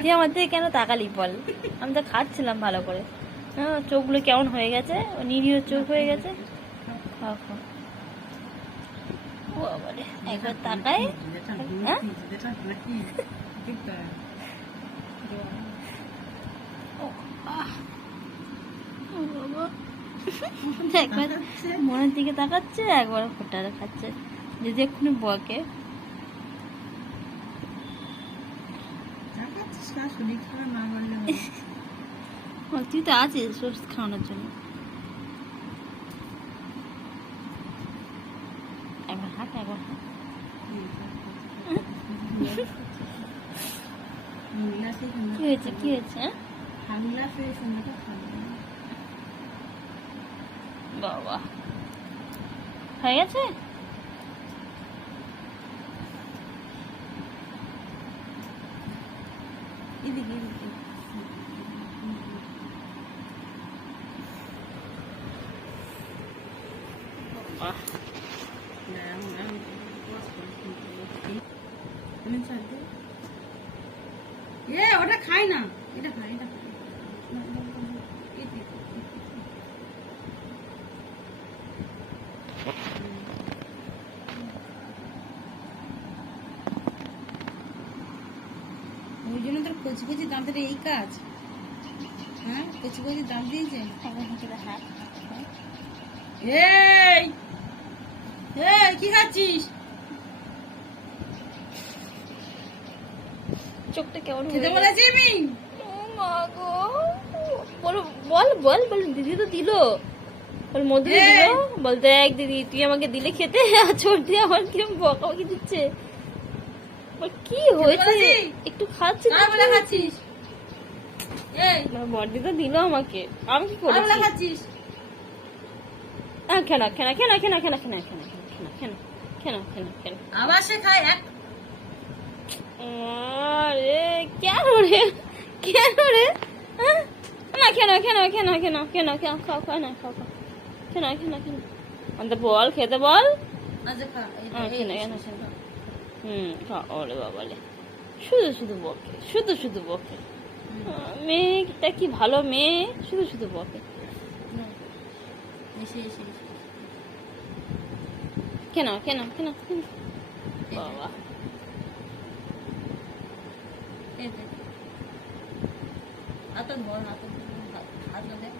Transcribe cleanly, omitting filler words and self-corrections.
তুই আমার দিকে কেন তাকালি বল? আমি তো খাচ্ছিলাম ভালো করে। হ্যাঁ, চোখগুলো কেমন হয়ে গেছে, নিরীহ চোখ হয়ে গেছে। খাও খাও। বাবারে, একবার তাকাই। হ্যাঁ, একবার মনের দিকে তাকাচ্ছে, একবার ফোটাটা খাচ্ছে। যদি এক্ষুনি বকে। তুই তো আছিস ওষুধ খাওয়ানোর জন্য। একবার হাঁট, একবার হাঁট। কি হয়েছে, কি হয়েছে? বাবা, হয়ে গেছে? ওটা খাই না, এটা খাই, এটা খাই। ওই জন্য তোর কচি কচি দাঁতের এই কাজ। হ্যাঁ, কচি কচি দাঁত দিয়েছে। এই এই কি খাচ্ছিস? চোখটা কেমন খেতে বলেছি আমি। ও মা গো, বল বল বল বল। দিদি তো দিল, বল মধু দিল। বল দেখ দিদি, তুই আমাকে দিলে খেতে, আর ছোট দিয়ে আমার কিরম বকাবকি দিচ্ছে। বল কি হয়েছে, একটু খাচ্ছি। খাচ্ছিস? বডি তো দিল আমাকে, আমি কি করেছি? খাচ্ছিস? খেনা খেনা খেনা খেনা খেনা খেনা খেনা খেনা খেনা খেনা খেনা খেনা। আবার সে খায় এক। আরে কেন রে, কেন রে? না কেন কেন কেন কেন কেন কেন? খাও খাও না, খাও খাও। কেন কেন কেন? আমাদের বল, খেতে বল। কেন কেন কেন? খাও। ওরে বাবা রে, শুধু শুধু বকে, শুধু শুধু বকে। মেয়েটা কি ভালো মেয়ে, শুধু শুধু বকে। কেন কেন কেন কেন? বাবা, হাত ধর, হাত ধর, হাত ধর।